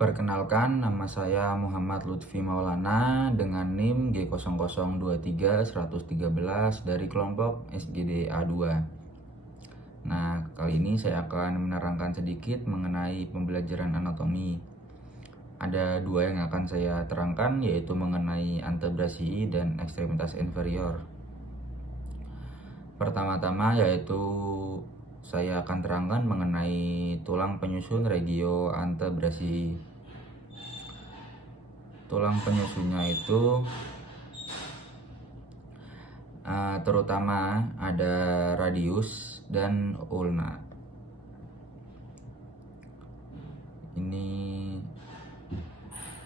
Perkenalkan, nama saya Muhammad Lutfi Maulana dengan NIM G0023-113 dari kelompok SGD A2. Nah, kali ini saya akan menerangkan sedikit mengenai pembelajaran anatomi. Ada dua yang akan saya terangkan, yaitu mengenai antebrasi dan ekstremitas inferior. Pertama-tama yaitu saya akan terangkan mengenai tulang penyusun regio antebrasi. Tulang penyusunnya itu terutama ada radius dan ulna. Ini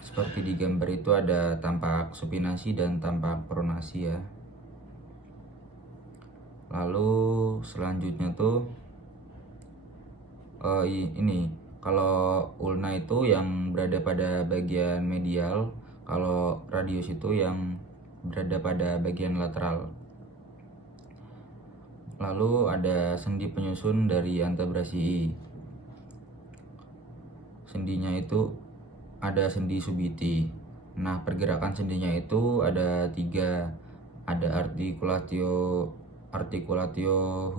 seperti di gambar itu ada tampak supinasi dan tampak pronasi ya. Lalu selanjutnya tuh ini kalau ulna itu yang berada pada bagian medial, kalau radius itu yang berada pada bagian lateral. Lalu ada sendi penyusun dari antebrasi. Sendinya itu ada sendi subiti. Nah, pergerakan sendinya itu ada tiga. Ada articulatio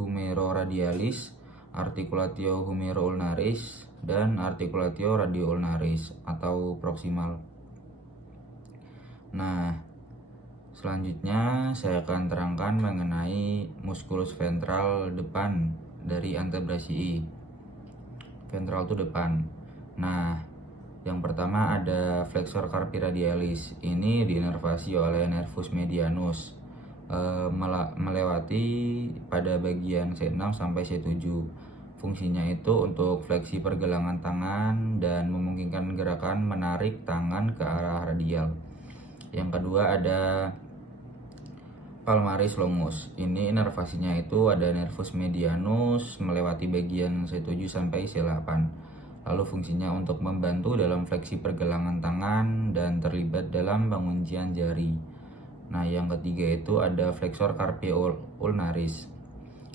humeroradialis, articulatio humeroulnaris, dan articulatio radioulnaris atau proximal. Nah, selanjutnya saya akan terangkan mengenai musculus ventral depan dari antebrasi. Ventral itu depan. Nah, yang pertama ada flexor carpi radialis. Ini diinervasi oleh nervus medianus, melewati pada bagian C6 sampai C7. Fungsinya itu untuk fleksi pergelangan tangan dan memungkinkan gerakan menarik tangan ke arah radial. Yang kedua ada palmaris longus. Ini inervasinya itu ada nervus medianus melewati bagian C7 sampai C8. Lalu fungsinya untuk membantu dalam fleksi pergelangan tangan dan terlibat dalam penguncian jari. Nah, yang ketiga itu ada flexor carpi ulnaris.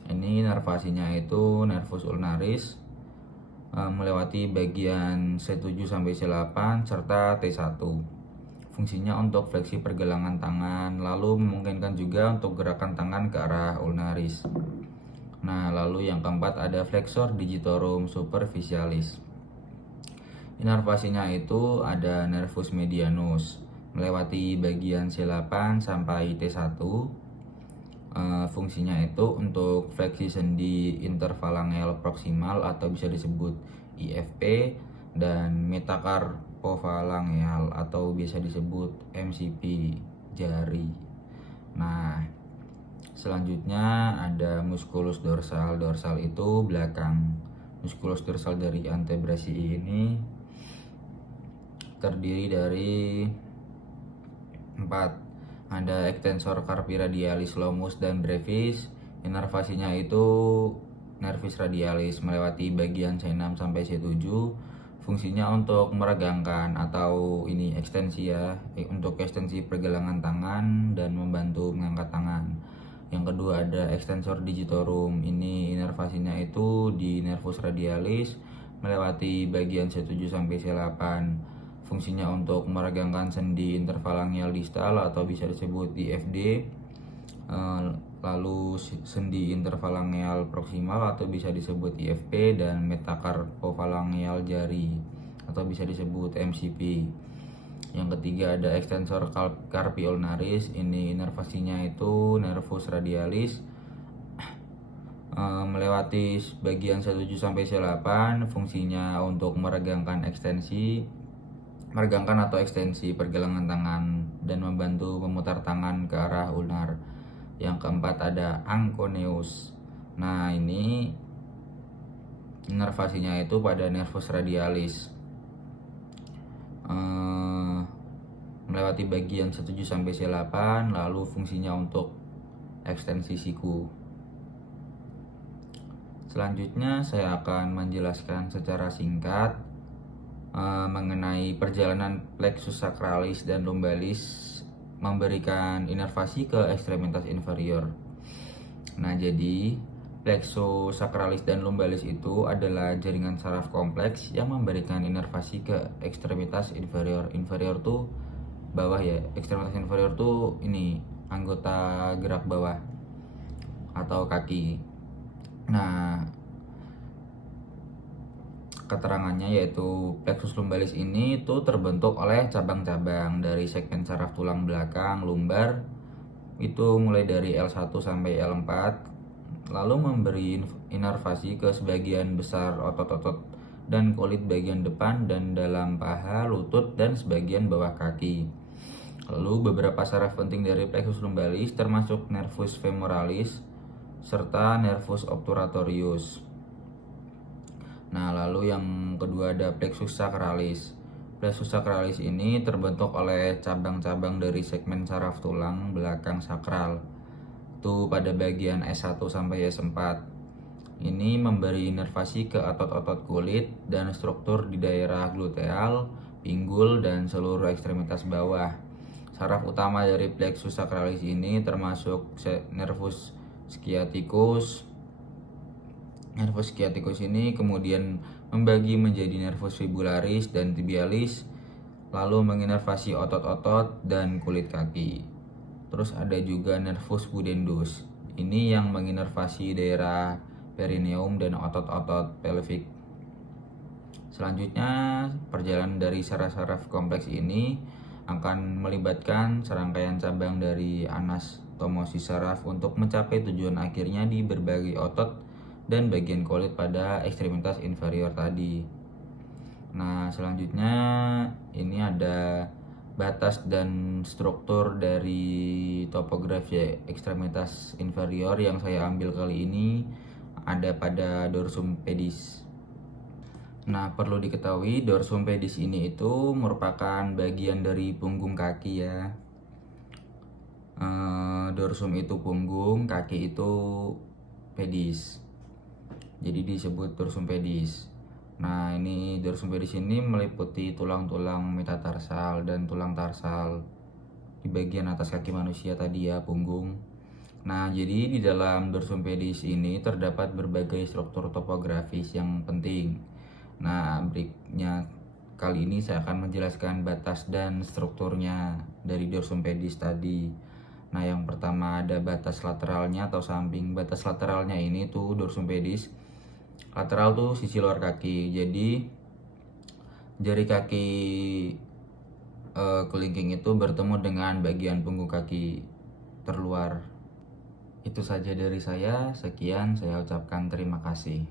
Ini inervasinya itu nervus ulnaris melewati bagian C7 sampai C8 serta T1. Fungsinya untuk fleksi pergelangan tangan, lalu memungkinkan juga untuk gerakan tangan ke arah ulnaris. Nah, lalu yang keempat ada flexor digitorum superficialis. Inervasinya itu ada nervus medianus melewati bagian C8 sampai T1. Fungsinya itu untuk fleksi sendi interfalangeal proximal atau bisa disebut IFP dan metacarpofalangeal atau bisa disebut MCP jari. Nah, selanjutnya ada musculus dorsal. Dorsal itu belakang. Musculus dorsal dari antebrasi ini terdiri dari 4. Ada extensor carpi radialis longus dan brevis. Inervasinya itu nervis radialis melewati bagian C6 sampai C7. Fungsinya untuk meregangkan atau ini ekstensi ya, untuk ekstensi pergelangan tangan dan membantu mengangkat tangan. Yang kedua ada extensor digitorum. Ini inervasinya itu di nervus radialis melewati bagian C7 sampai C8. Fungsinya untuk meregangkan sendi interfalangeal distal atau bisa disebut IFD. Lalu sendi interfalangeal proximal atau bisa disebut IFP dan metacarpofalangeal jari atau bisa disebut MCP. Yang ketiga ada extensor carpi ulnaris. Ini inervasinya itu nervus radialis melewati bagian C7 sampai C8. Fungsinya untuk meregangkan atau ekstensi pergelangan tangan dan membantu memutar tangan ke arah ulnar. Yang keempat ada anconeus. Nah, ini inervasinya itu pada nervus radialis melewati bagian C7 sampai C8. Lalu fungsinya untuk ekstensi siku. Selanjutnya saya akan menjelaskan secara singkat mengenai perjalanan plexus sacralis dan lumbalis memberikan inervasi ke ekstremitas inferior. Nah, jadi plexus sacralis dan lumbalis itu adalah jaringan saraf kompleks yang memberikan inervasi ke ekstremitas inferior. Inferior tuh bawah ya, ekstremitas inferior tuh ini anggota gerak bawah atau kaki. Nah, keterangannya yaitu plexus lumbalis ini tuh terbentuk oleh cabang-cabang dari segmen saraf tulang belakang lumbar itu mulai dari L1 sampai L4, lalu memberi inervasi ke sebagian besar otot-otot dan kulit bagian depan dan dalam paha, lutut, dan sebagian bawah kaki. Lalu beberapa saraf penting dari plexus lumbalis termasuk nervus femoralis serta nervus obturatorius. Nah, lalu yang kedua ada plexus sacralis. Plexus sacralis ini terbentuk oleh cabang-cabang dari segmen saraf tulang belakang sakral. Itu pada bagian S1 sampai S4. Ini memberi inervasi ke otot-otot kulit dan struktur di daerah gluteal, pinggul, dan seluruh ekstremitas bawah. Saraf utama dari plexus sacralis ini termasuk nervus sciaticus. Nervus sciaticus ini kemudian membagi menjadi nervus fibularis dan tibialis, lalu menginervasi otot-otot dan kulit kaki. Terus ada juga nervus pudendus. Ini yang menginervasi daerah perineum dan otot-otot pelvik. Selanjutnya, perjalanan dari saraf-saraf kompleks ini akan melibatkan serangkaian cabang dari anastomosis saraf untuk mencapai tujuan akhirnya di berbagai otot dan bagian kulit pada ekstremitas inferior tadi. Nah, selanjutnya ini ada batas dan struktur dari topografi ekstremitas inferior yang saya ambil kali ini ada pada dorsum pedis. Nah, perlu diketahui dorsum pedis ini itu merupakan bagian dari punggung kaki ya. Dorsum itu punggung, kaki itu pedis. Jadi disebut dorsum pedis. Nah, ini dorsum pedis ini meliputi tulang-tulang metatarsal dan tulang tarsal di bagian atas kaki manusia tadi ya, punggung. Nah, jadi di dalam dorsum pedis ini terdapat berbagai struktur topografis yang penting. Nah, berikutnya kali ini saya akan menjelaskan batas dan strukturnya dari dorsum pedis tadi. Nah, yang pertama ada batas lateralnya atau samping. Batas lateralnya ini tuh dorsum pedis. Lateral tuh sisi luar kaki. Jadi jari kaki kelingking itu bertemu dengan bagian punggung kaki terluar. Itu saja dari saya. Sekian, saya ucapkan terima kasih.